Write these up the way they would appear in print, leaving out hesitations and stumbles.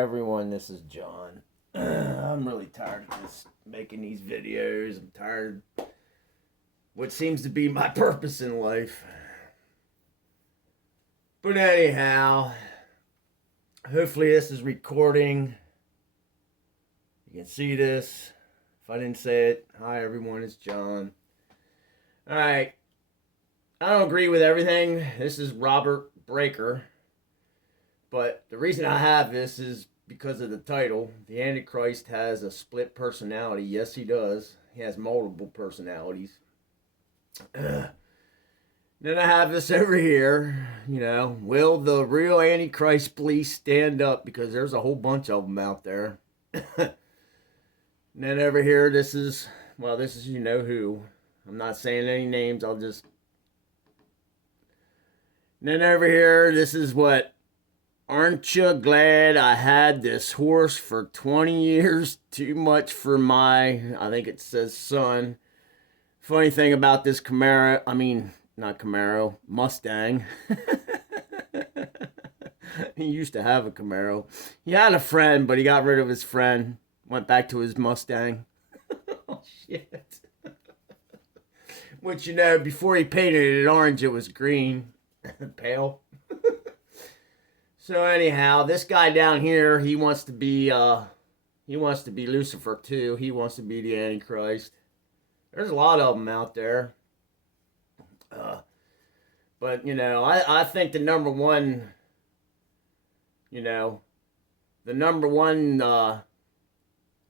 everyone, this is John. I'm really tired of this, making these videos. I'm tired of what seems to be my purpose in life. But anyhow, hopefully this is recording. You can see this. If I didn't say it, hi everyone, it's John. Alright, I don't agree with everything. This is Robert Breaker. But the reason I have this is because of the title. The Antichrist has a split personality. Yes, he does. He has multiple personalities. Then I have this over here. Will the real Antichrist please stand up? Because there's a whole bunch of them out there. And then over here, this is you know who. I'm not saying any names. And then over here, this is what. Aren't you glad I had this horse for 20 years? Too much for I think it says son. Funny thing about this Mustang. He used to have a Camaro. He had a friend, but he got rid of his friend. Went back to his Mustang. Oh, shit. Which, before he painted it orange, it was green. Pale. So anyhow, this guy down here, he wants to be Lucifer too. He wants to be the Antichrist. There's a lot of them out there. But I think the number one,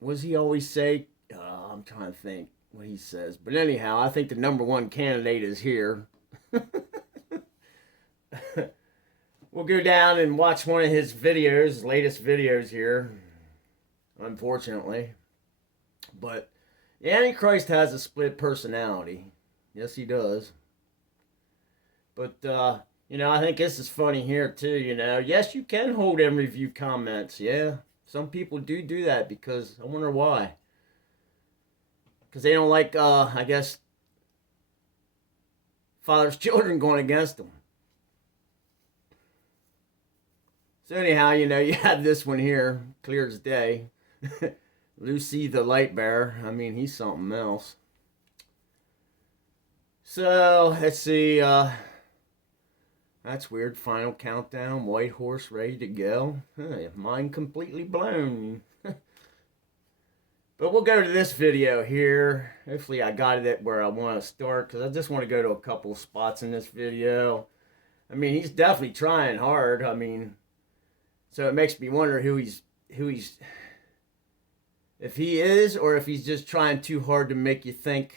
what does he always say? I'm trying to think what he says. But anyhow, I think the number one candidate is here. We'll go down and watch one of his videos, his latest videos here, unfortunately. But the Antichrist has a split personality. Yes, he does. But, I think this is funny here, too, Yes, you can hold and review comments, yeah. Some people do that because I wonder why. Because they don't like, I guess, father's children going against them. So anyhow, you have this one here, clear as day. Lucy the light bearer. I mean, he's something else. So, let's see. That's weird. Final countdown. White horse ready to go. Mind completely blown. But we'll go to this video here. Hopefully I got it where I want to start, because I just want to go to a couple spots in this video. I mean, he's definitely trying hard. So it makes me wonder who he's if he is, or if he's just trying too hard to make you think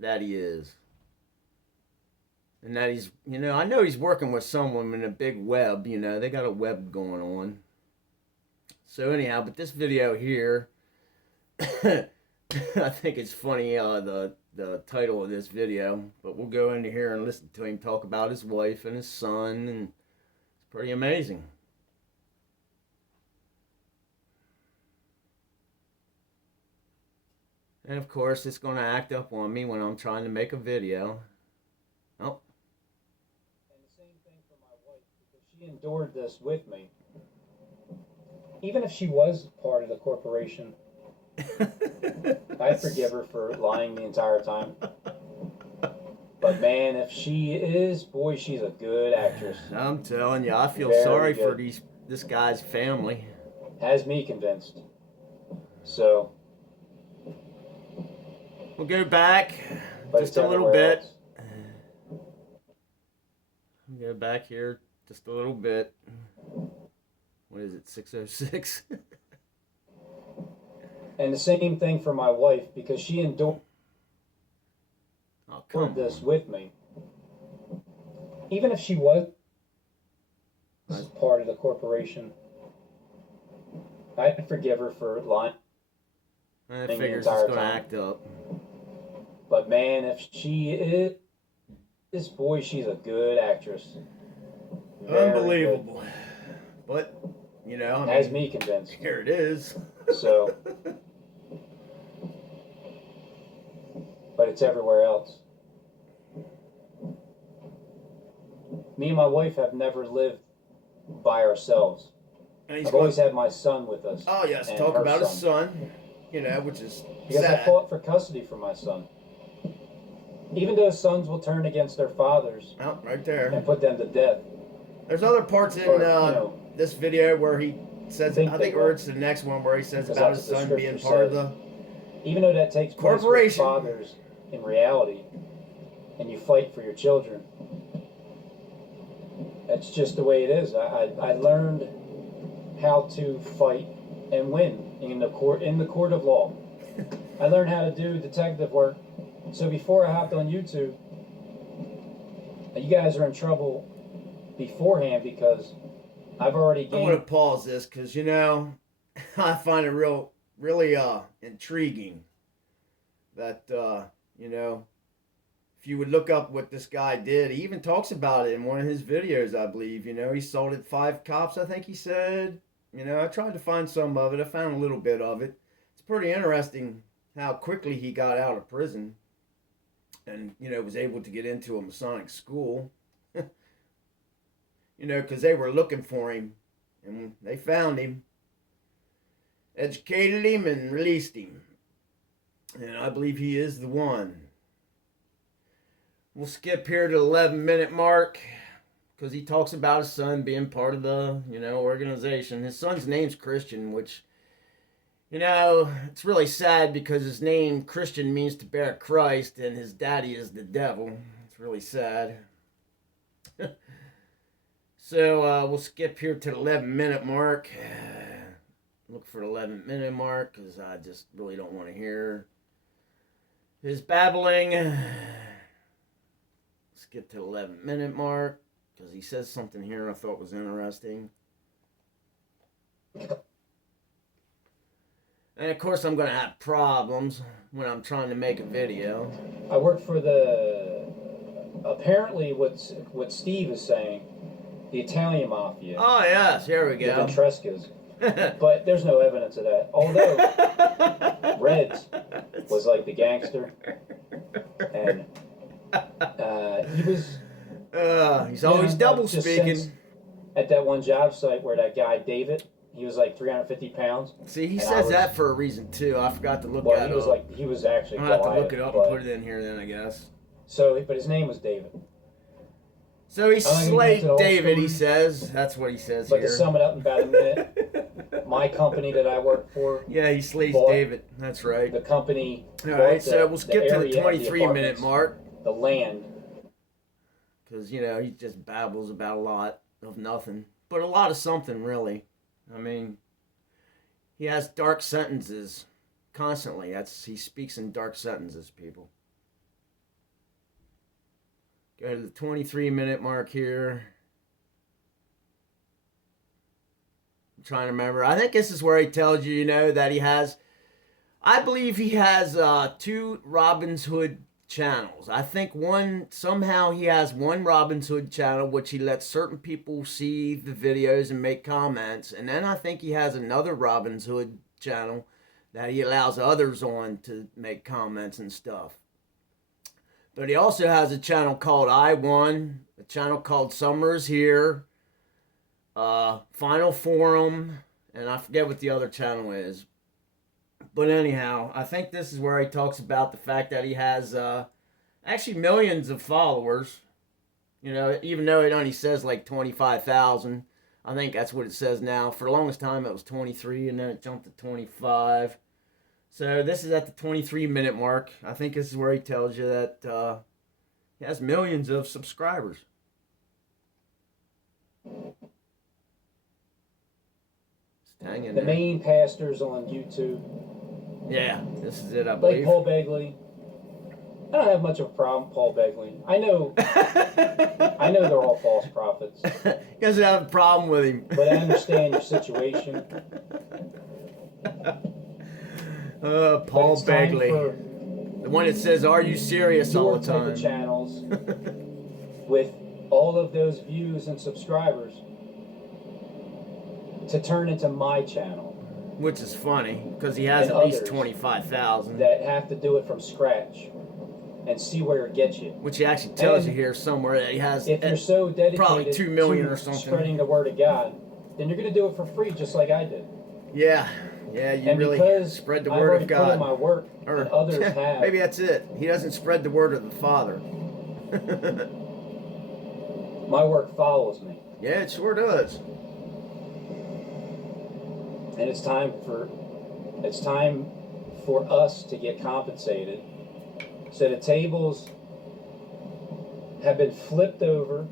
that he is. And that he's, I know he's working with someone in a big web, they got a web going on. So anyhow, but this video here, I think it's funny, the title of this video, but we'll go into here and listen to him talk about his wife and his son, and it's pretty amazing. And of course, it's going to act up on me when I'm trying to make a video. Oh. And the same thing for my wife, because she endured this with me. Even if she was part of the corporation, I forgive her for lying the entire time. But man, if she is, boy, she's a good actress. I'm telling you, I feel Very sorry good. for this guy's family. Has me convinced. So... we'll go back just a little everywhere bit. else. Go back here just a little bit. What is it, 606? And the same thing for my wife, because she endured this with me. Even if she was part of the corporation, I'd forgive her for lying. I figure it's going to act up. But man, if she is, boy, she's a good actress. Very unbelievable. Good. But, has me convinced. Here it is. So, but it's everywhere else. Me and my wife have never lived by ourselves. And he's I've always had my son with us. Oh yes, and talk her about his son. son. You know, which is Because sad. I fought for custody for my son. Even though sons will turn against their fathers Oh, right there. and put them to death. There's other parts in this video where he says, I think or it's the next one where he says about his son being part of the even though that takes place with corporation. fathers in reality, and you fight for your children, that's just the way it is. I learned how to fight and win in the court of law. I learned how to do detective work. So before I hopped on YouTube, you guys are in trouble beforehand because I've already gained. I want to pause this because, you know, I find it really intriguing that, you know, if you would look up what this guy did, he even talks about it in one of his videos, I believe. You know, he assaulted 5 cops, I think he said. You know, I tried to find some of it. I found a little bit of it. It's pretty interesting how quickly he got out of prison and, you know, was able to get into a Masonic school. You know, because they were looking for him, and they found him, educated him, and released him. And I believe he is the one. We'll skip here to the 11-minute mark, because he talks about his son being part of the, you know, organization. His son's name's Christian, which, you know, it's really sad because his name, Christian, means to bear Christ, and his daddy is the devil. It's really sad. So we'll skip here to the 11-minute mark. Look for the 11-minute mark because I just really don't want to hear his babbling. Skip to the 11-minute mark because he says something here I thought was interesting. And of course I'm going to have problems when I'm trying to make a video. I work for apparently what Steve is saying, the Italian mafia. Oh, yes, here we go. The Ventrescas. But there's no evidence of that. Although Reds was like the gangster. And he was... he's always double speaking. At that one job site where that guy, David, he was like 350 pounds. See, he says that for a reason, too. I forgot to look at it. He was actually I'll have to look it up and put it in here then, I guess. So, but his name was David. So he slayed David, he says. That's what he says here. But to sum it up in about a minute, my company that I work for... Yeah, he slays David. That's right. The company... All right, so we'll skip to the 23-minute mark. The land. Because, you know, he just babbles about a lot of nothing. But a lot of something, really. I mean, he has dark sentences constantly. He speaks in dark sentences, people. Go to the 23-minute mark here. I'm trying to remember. I think this is where he tells you, you know, that he has... I believe he has 2 Robin Hood channels. I think somehow he has one Robin Hood channel, which he lets certain people see the videos and make comments. And then I think he has another Robin Hood channel that he allows others on to make comments and stuff. But he also has a channel called I Won, a channel called Summer's Here, Final Forum, and I forget what the other channel is. But anyhow, I think this is where he talks about the fact that he has actually millions of followers. You know, even though it only says like 25,000. I think that's what it says now. For the longest time it was 23 and then it jumped to 25. So this is at the 23-minute mark. I think this is where he tells you that he has millions of subscribers. The main pastors on YouTube. Yeah, this is it, I believe. Like Paul Begley. I don't have much of a problem with Paul Begley. I know they're all false prophets. He doesn't have a problem with him. But I understand your situation. Paul Begley. The one that says, "Are you serious?" all the time. Type of channels with all of those views and subscribers to turn into my channel. Which is funny, because he has at least 25,000. That have to do it from scratch and see where it gets you. Which he actually tells you here somewhere that he has if you're so dedicated probably 2 million or something. Spreading the word of God, then you're going to do it for free, just like I did. Yeah, yeah, you And really because spread the I've word already of put in God. my work, Or and others have. maybe that's it. He doesn't spread the word of the Father. My work follows me. Yeah, it sure does. And it's time for us to get compensated. So the tables have been flipped over.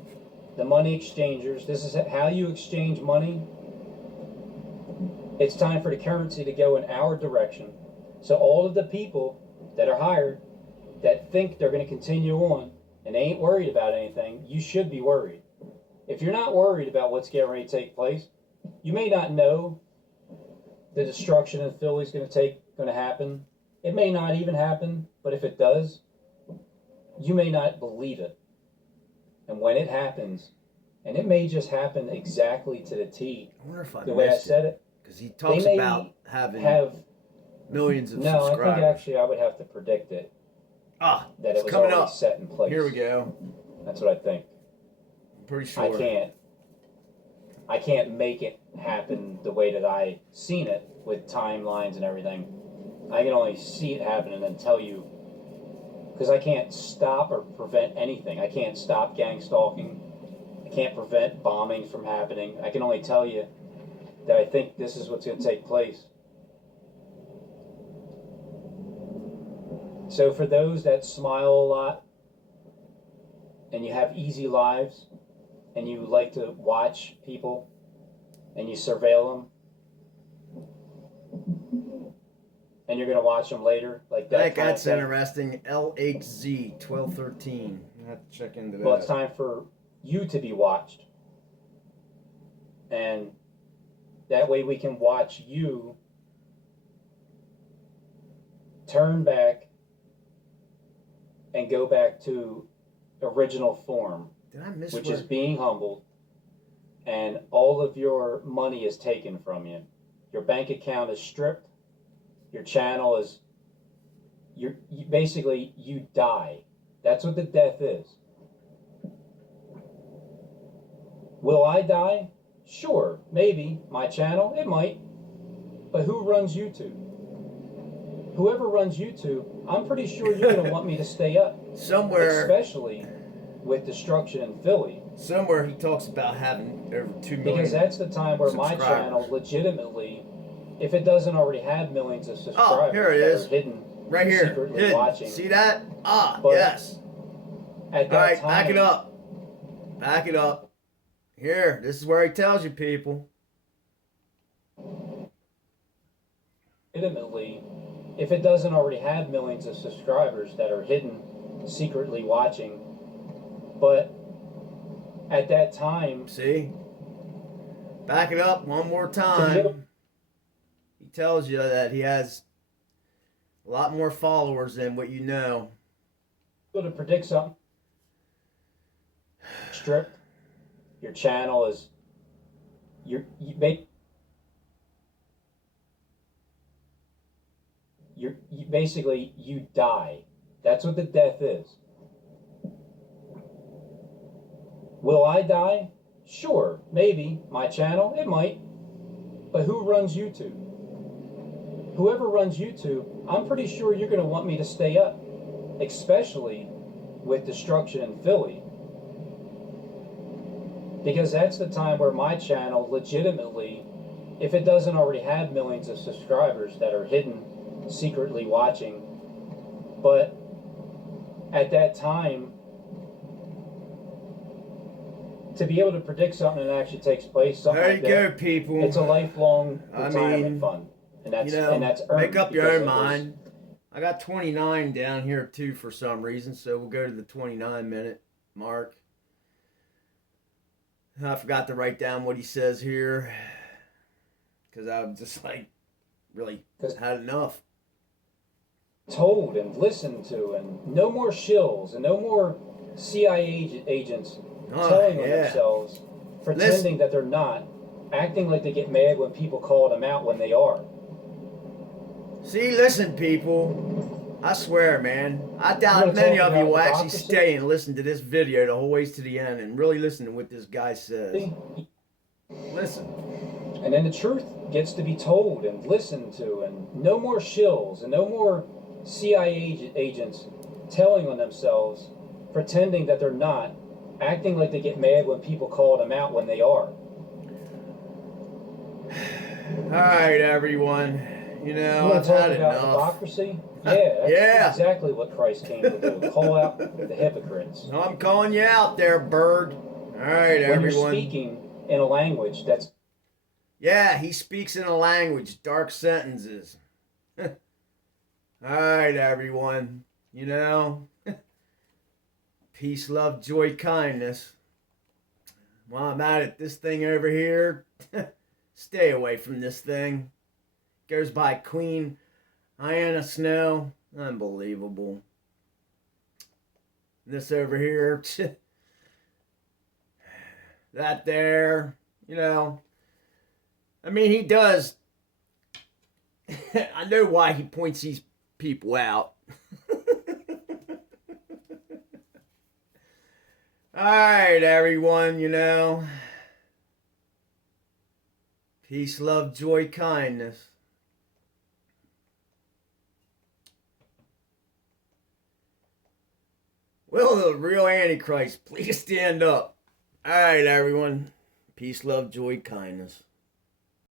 The money exchangers, this is how you exchange money. It's time for the currency to go in our direction. So all of the people that are hired that think they're going to continue on and they ain't worried about anything, you should be worried. If you're not worried about what's getting ready to take place, you may not know the destruction in Philly is going to happen. It may not even happen, but if it does, you may not believe it. And when it happens, and it may just happen exactly to the T, I wonder if I the way I missed said it, because he talks may about having millions of no, subscribers. I think actually I would have to predict it. That it was coming already up. set in place. Here we go. That's what I think. I'm pretty sure. I can't make it happen the way that I seen it with timelines and everything. I can only see it happen and then tell you, because I can't stop or prevent anything. I can't stop gang stalking. I can't prevent bombings from happening. I can only tell you that I think this is what's going to take place. So for those that smile a lot and you have easy lives and you like to watch people and you surveil them and you're going to watch them later, like that. That's interesting. LHZ 1213. I have to check into that. Well, it's time for you to be watched. And that way we can watch you turn back and go back to original form, Did I miss which is being humbled, and all of your money is taken from you. Your bank account is stripped. Your channel is, basically you die. That's what the death is. Will I die? Sure, maybe. My channel, it might. But who runs YouTube? Whoever runs YouTube, I'm pretty sure you're going to want me to stay up. Somewhere. Especially with destruction in Philly. Somewhere he talks about having over 2 million. Because that's the time where my channel legitimately, if it doesn't already have millions of subscribers, here it is. That are hidden, right here, secretly hidden. watching. See that? But yes. At that All right, time, back it up. Back it up. Here, this is where he tells you, people. Legitimately, if it doesn't already have millions of subscribers that are hidden, secretly watching, but at that time, see, back it up one more time. He tells you that he has a lot more followers than what you know. To predict something, stripped. Your channel is basically you die. That's what the death is. Will I die? Sure, maybe. My channel, it might. But who runs YouTube? Whoever runs YouTube, I'm pretty sure you're going to want me to stay up, especially with destruction in Philly. Because that's the time where my channel legitimately, if it doesn't already have millions of subscribers that are hidden, secretly watching, but at that time, to be able to predict something that actually takes place, something there you go, people. It's a lifelong retirement fund, and that's and that's earned. Make up your own mind. I got 29 down here too for some reason, so we'll go to the 29-minute mark. I forgot to write down what he says here because I'm just like really had enough. Told and listened to, and no more shills and no more CIA agents telling on themselves, pretending that they're not, acting like they get mad when people call them out when they are. See, listen, people. I swear, man. I doubt many of you will actually stay and listen to this video the whole way to the end and really listen to what this guy says. Listen. And then the truth gets to be told and listened to, and no more shills and no more CIA agents telling on themselves, pretending that they're not, acting like they get mad when people call them out when they are. All right, everyone. You know, You want I've to talk had about enough. hypocrisy? Yeah, that's Yeah. exactly what Christ came to do. Call out the hypocrites. So I'm calling you out there, bird. All right, When everyone. you're speaking in a language that's... Yeah, he speaks in a language, dark sentences. All right, everyone. You know, peace, love, joy, kindness. While I'm at it, this thing over here, stay away from this thing. Goes by Queen Diana Snow. Unbelievable. This over here, that there, you know. I mean, he does. I know why he points these people out. Alright, everyone, you know. Peace, love, joy, kindness. Will the real Antichrist please stand up? Alright, everyone. Peace, love, joy, kindness.